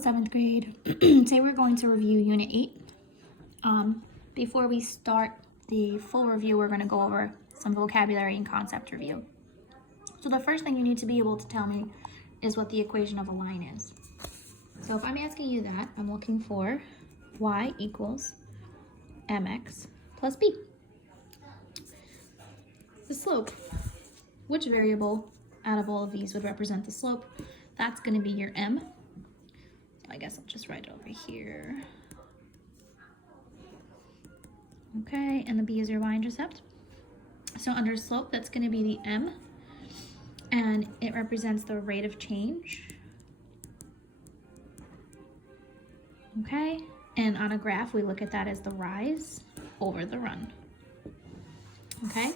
7th grade. Today we're going to review Unit 8. Before we start the full review, we're going to go over some vocabulary and concept review. So the first thing you need to be able to tell me is what the equation of a line is. So if I'm asking you that, I'm looking for y equals mx plus b. The slope. Which variable out of all of these would represent the slope? That's going to be your m. I guess I'll just write it over here. Okay, and the b is your y-intercept. So under slope, that's going to be the m, and it represents the rate of change. Okay, and on a graph, we look at that as the rise over the run. Okay,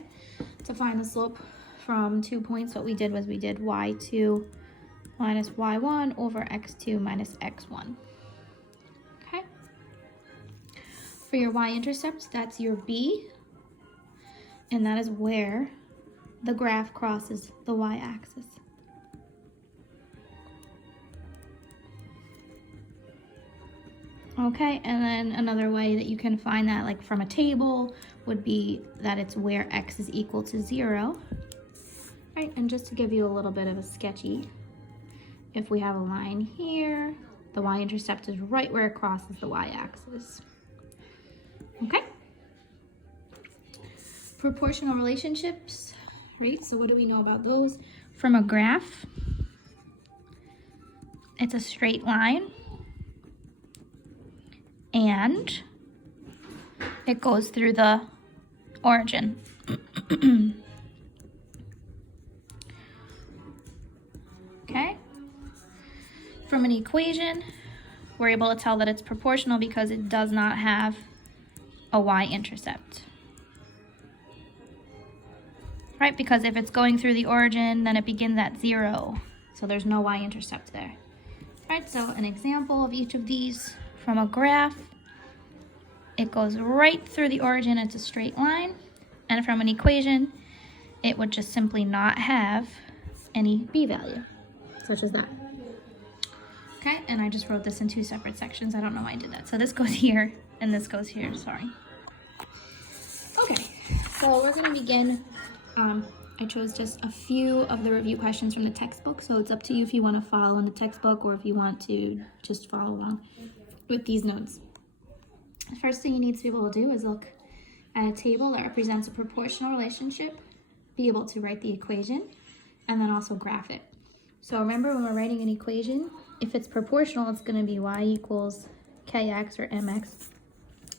to find the slope from 2 points, what we did was we did y2 minus y1 over x2 minus x1. Okay. For your y-intercept, that's your b, and that is where the graph crosses the y-axis. Okay, and then another way that you can find that, like from a table, would be that it's where x is equal to 0. Right, and just to give you a little bit of a sketchy, if we have a line here, the y-intercept is right where it crosses the y-axis. Okay? Proportional relationships, right? So what do we know about those? From a graph, it's a straight line, and it goes through the origin. Okay? From an equation, we're able to tell that it's proportional because it does not have a y-intercept. Right? Because if it's going through the origin, then it begins at 0. So there's no y-intercept there. Right? So an example of each of these from a graph, it goes right through the origin, it's a straight line. And from an equation, it would just simply not have any b value, such as that. Okay, and I just wrote this in 2 separate sections. I don't know why I did that. So this goes here, and this goes here, sorry. Okay, so we're gonna begin. I chose just a few of the review questions from the textbook, so it's up to you if you wanna follow in the textbook or if you want to just follow along with these notes. The first thing you need to be able to do is look at a table that represents a proportional relationship, be able to write the equation, and then also graph it. So remember, when we're writing an equation, if it's proportional, it's going to be y equals kx or mx,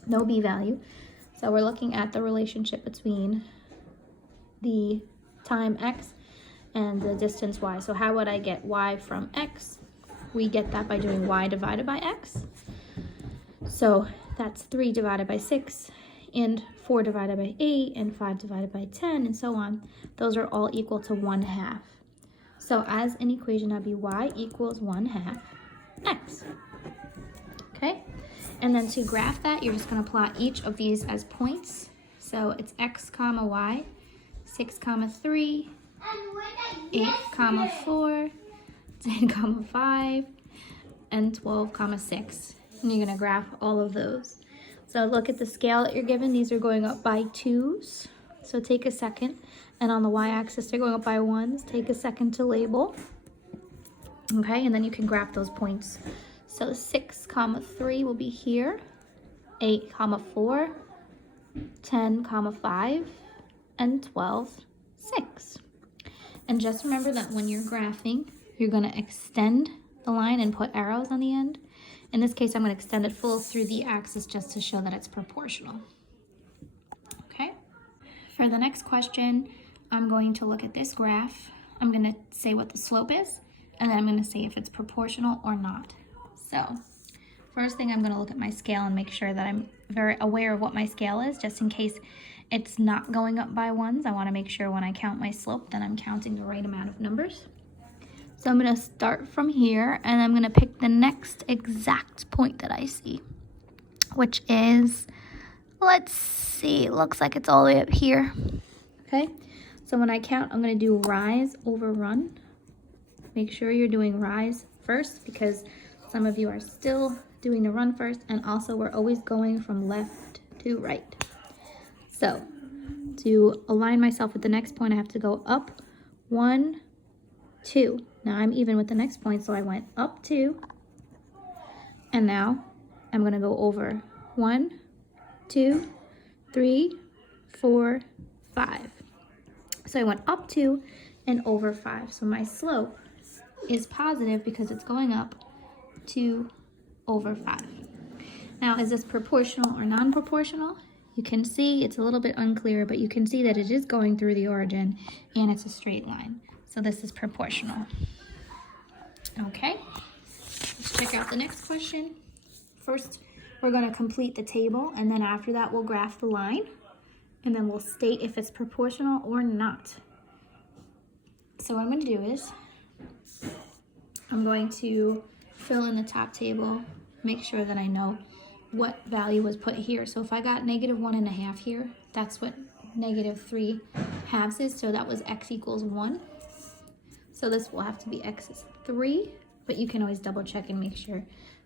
no b value. So we're looking at the relationship between the time x and the distance y. So how would I get y from x? We get that by doing y divided by x. So that's 3 divided by 6, and 4 divided by 8, and 5 divided by 10, and so on. Those are all equal to 1/2. So as an equation, that'd be y equals 1/2 x. Okay? And then to graph that, you're just going to plot each of these as points. So it's x comma y, 6 comma 3, 8 comma 4, 10 comma 5, and 12 comma 6. And you're going to graph all of those. So look at the scale that you're given. These are going up by 2s. So take a second. And on the y-axis, they're going up by 1s. Take a second to label. Okay, and then you can graph those points. So 6 comma 3 will be here. 8 comma 4, 10 comma 5, and 12, 6. And just remember that when you're graphing, you're going to extend the line and put arrows on the end. In this case, I'm going to extend it full through the axis just to show that it's proportional. Okay? For the next question, I'm going to look at this graph. I'm going to say what the slope is, and then I'm going to say if it's proportional or not. So, first thing, I'm going to look at my scale and make sure that I'm very aware of what my scale is, just in case it's not going up by 1s. I want to make sure when I count my slope that I'm counting the right amount of numbers. So I'm going to start from here, and I'm going to pick the next exact point that I see, which is, let's see, it looks like it's all the way up here. Okay, so when I count, I'm going to do rise over run. Make sure you're doing rise first, because Some of you are still doing the run first, and also we're always going from left to right. So to align myself with the next point, I have to go up 1, 2. Now I'm even with the next point, so I went up 2, and now I'm gonna go over 1, 2, 3, 4, 5. So I went up 2 and over 5. So my slope is positive because it's going up 2 over 5. Now, is this proportional or non-proportional? You can see it's a little bit unclear, but you can see that it is going through the origin and it's a straight line. So this is proportional. Okay, let's check out the next question. First, we're going to complete the table, and then after that, we'll graph the line, and then we'll state if it's proportional or not. So what I'm going to do is, I'm going to fill in the top table, make sure that I know what value was put here. So if I got -1.5 here, that's what -3/2 is. So that was x equals 1. So this will have to be x is 3, but you can always double check and make sure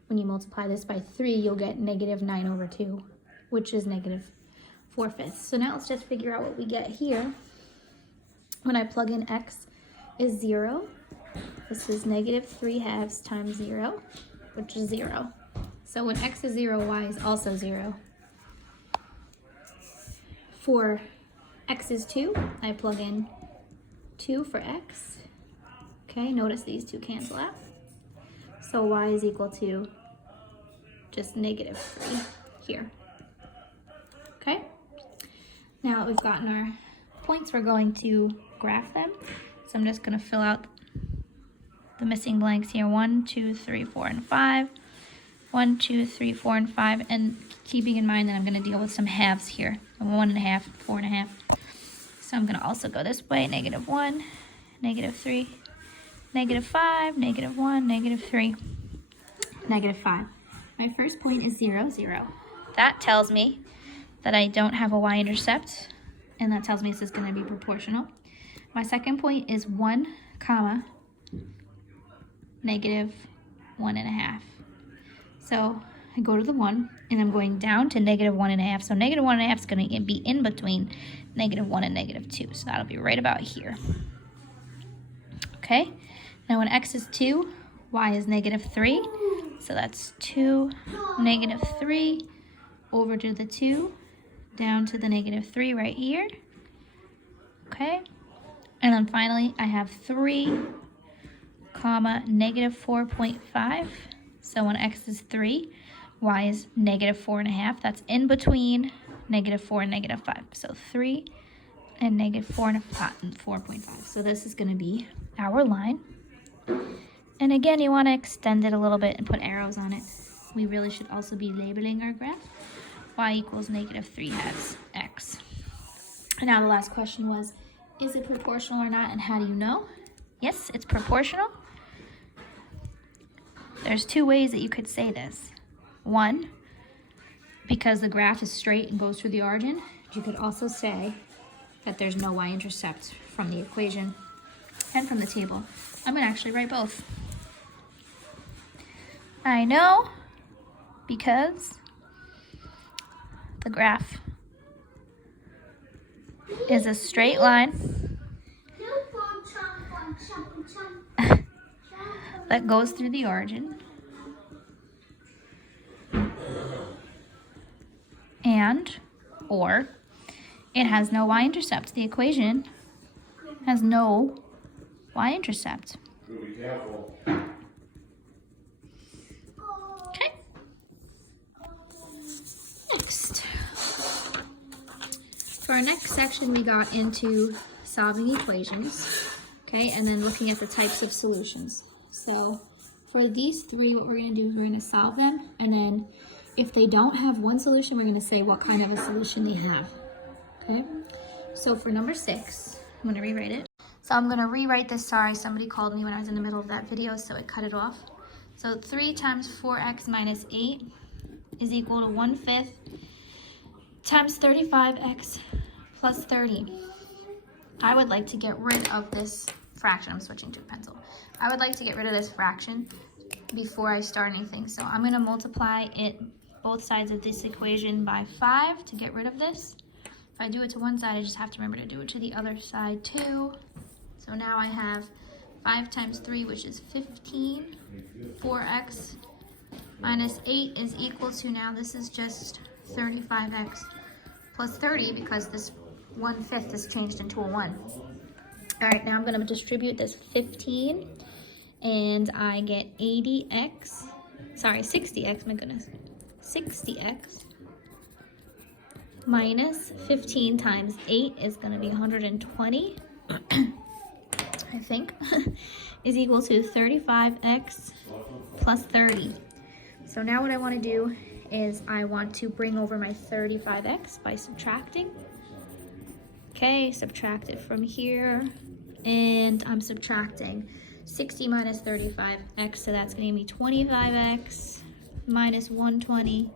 when you multiply this by 3, you'll get -9/2, which is -4/5. So now let's just figure out what we get here. When I plug in x is 0, this is -3/2 times 0, which is 0. So when x is 0, y is also 0. For x is 2, I plug in 2 for x. Okay, notice these two cancel out. So y is equal to just -3 here. Okay, now we've gotten our points, we're going to graph them. So I'm just going to fill out the missing blanks here. 1, 2, 3, 4, and 5. 1, 2, 3, 4, and 5, and keeping in mind that I'm going to deal with some halves here. 1.5, 4.5. So I'm going to also go this way. -1, -3, -5, -1, -3, -5. My first point is 0, 0. That tells me that I don't have a y-intercept, and that tells me this is going to be proportional. My second point is 1, comma, -1.5. So I go to the 1, and I'm going down to -1.5. So -1.5 is going to be in between -1 and -2. So that'll be right about here. Okay. Now when x is 2, y is -3. So that's 2, -3, over to the 2, down to the -3 right here. Okay. And then finally I have 3, comma, -4.5. So when x is 3, y is -4.5. That's in between -4 and -5. So 3 and -4.5. So this is going to be our line. And again, you want to extend it a little bit and put arrows on it. We really should also be labeling our graph. Y equals -3/2 x. And now the last question was, is it proportional or not, and how do you know? Yes, it's proportional. There's two ways that you could say this. One, because the graph is straight and goes through the origin. You could also say that there's no y-intercept from the equation and from the table. I'm going to actually write both. I know because the graph is a straight line that goes through the origin, and or it has no y-intercept. The equation has no y-intercept. Be careful. Okay. Next. For our next section, we got into solving equations, okay, and then looking at the types of solutions. So for these three, what we're going to do is we're going to solve them, and then if they don't have one solution, we're going to say what kind of a solution they have. Okay, so for number 6, I'm going to rewrite it. So I'm going to rewrite this. Sorry, somebody called me when I was in the middle of that video, so I cut it off. So 3 times 4x minus 8 is equal to 1/5 times 35x plus 30. I would like to get rid of this fraction. I'm switching to a pencil. I would like to get rid of this fraction before I start anything. So I'm going to multiply both sides of this equation by 5 to get rid of this. If I do it to one side, I just have to remember to do it to the other side too. So now I have 5 times 3, which is 15. 4x minus 8 is equal to, now this is just 35x plus 30 because this 1/5 is changed into a 1. All right, now I'm going to distribute this 15 and I get 60x, my goodness, 60x minus 15 times 8 is going to be 120, I think, is equal to 35x plus 30. So now what I want to do is I want to bring over my 35x by subtracting. Okay, subtract it from here, and I'm subtracting 60 minus 35x, so that's going to give me 25x minus 120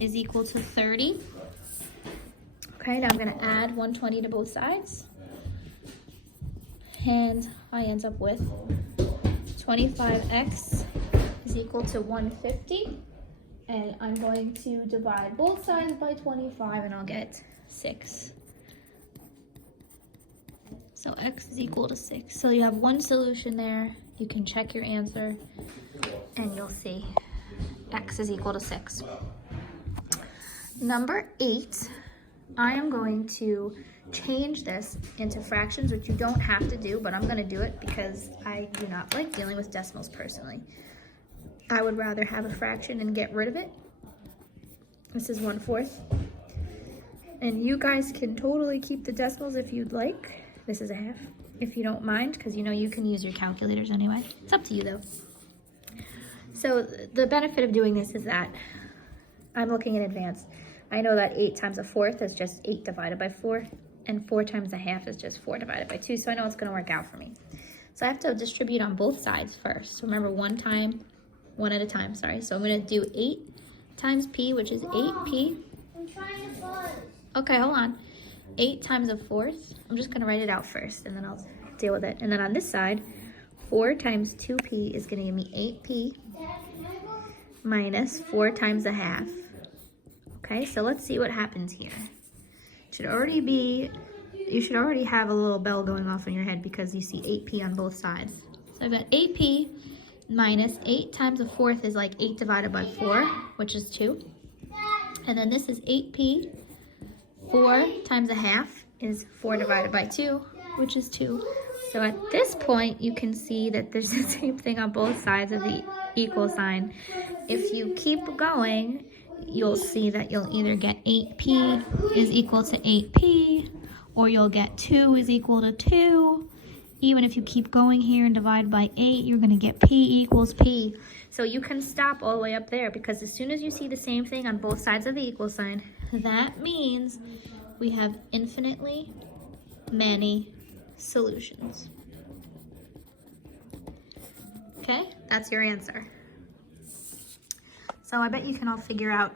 is equal to 30. Okay, now I'm going to add 120 to both sides, and I end up with 25x is equal to 150, and I'm going to divide both sides by 25 and I'll get 6. So x is equal to 6. So you have one solution there. You can check your answer and you'll see x is equal to 6. Number 8, I am going to change this into fractions, which you don't have to do, but I'm going to do it because I do not like dealing with decimals personally. I would rather have a fraction and get rid of it. This is 1/4. And you guys can totally keep the decimals if you'd like. This is a half, if you don't mind, because you know you can use your calculators anyway. It's up to you though. So the benefit of doing this is that I'm looking in advance. I know that 8 times a 4th is just 8 divided by 4, and 4 times a half is just 4 divided by 2, so I know it's going to work out for me. So I have to distribute on both sides first. So remember, one at a time, sorry. So I'm going to do 8 times p, which is 8p. I'm trying to buzz. Okay, hold on. 8 times a 4th. I'm just going to write it out first, and then I'll deal with it. And then on this side, 4 times 2p is going to give me 8p minus 4 times a half. Okay, so let's see what happens here. You should already have a little bell going off in your head because you see 8p on both sides. So I've got 8p minus 8 times a 4th is like 8 divided by 4, which is 2. And then this is 8p. 4 times a half is 4 divided by 2, which is 2. So at this point, you can see that there's the same thing on both sides of the equal sign. If you keep going, you'll see that you'll either get 8p is equal to 8p, or you'll get 2 is equal to 2. Even if you keep going here and divide by 8, you're going to get p equals p. So you can stop all the way up there, because as soon as you see the same thing on both sides of the equal sign, that means we have infinitely many solutions. Okay, that's your answer. So I bet you can all figure out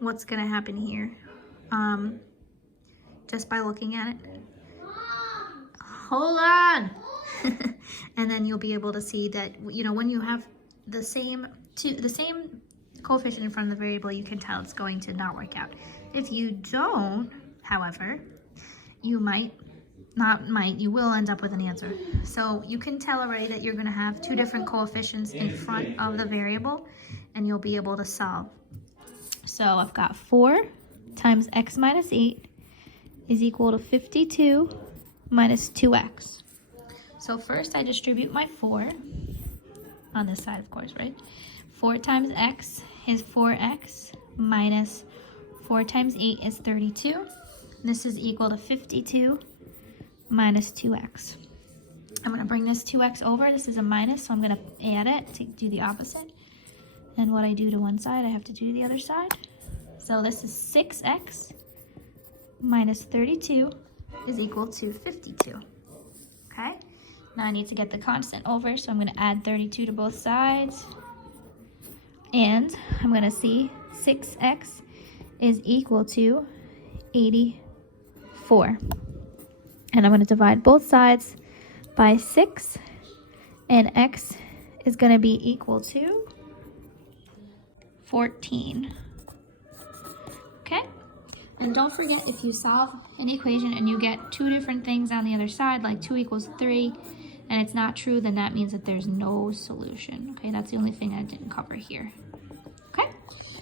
what's going to happen here just by looking at it. Hold on. And then you'll be able to see that, you know, when you have the same coefficient in front of the variable, you can tell it's going to not work out. If you don't, however, you will end up with an answer. So you can tell already that you're going to have 2 different coefficients in front of the variable, and you'll be able to solve. So I've got 4 times x minus 8 is equal to 52 minus 2x. So first I distribute my 4 on this side, of course, right? 4 times x is 4x minus 4 times 8 is 32. This is equal to 52 minus 2x. I'm going to bring this 2x over. This is a minus, so I'm going to add it to do the opposite. And what I do to one side, I have to do to the other side. So this is 6x minus 32 is equal to 52. Okay? Now I need to get the constant over, so I'm going to add 32 to both sides. And I'm going to see 6x is equal to 84. And I'm going to divide both sides by 6, and x is going to be equal to 14. Okay? And don't forget, if you solve an equation and you get two different things on the other side, like 2 equals 3, and it's not true, then that means that there's no solution. Okay, that's the only thing I didn't cover here. Okay,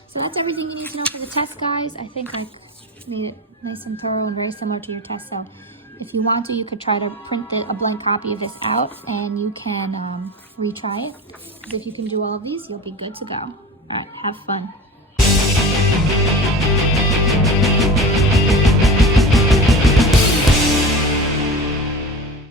so that's everything you need to know for the test, guys. I think I made it nice and thorough and very similar to your test. So if you want to, you could try to print a blank copy of this out, and you can retry it. Because if you can do all of these, you'll be good to go. All right, have fun.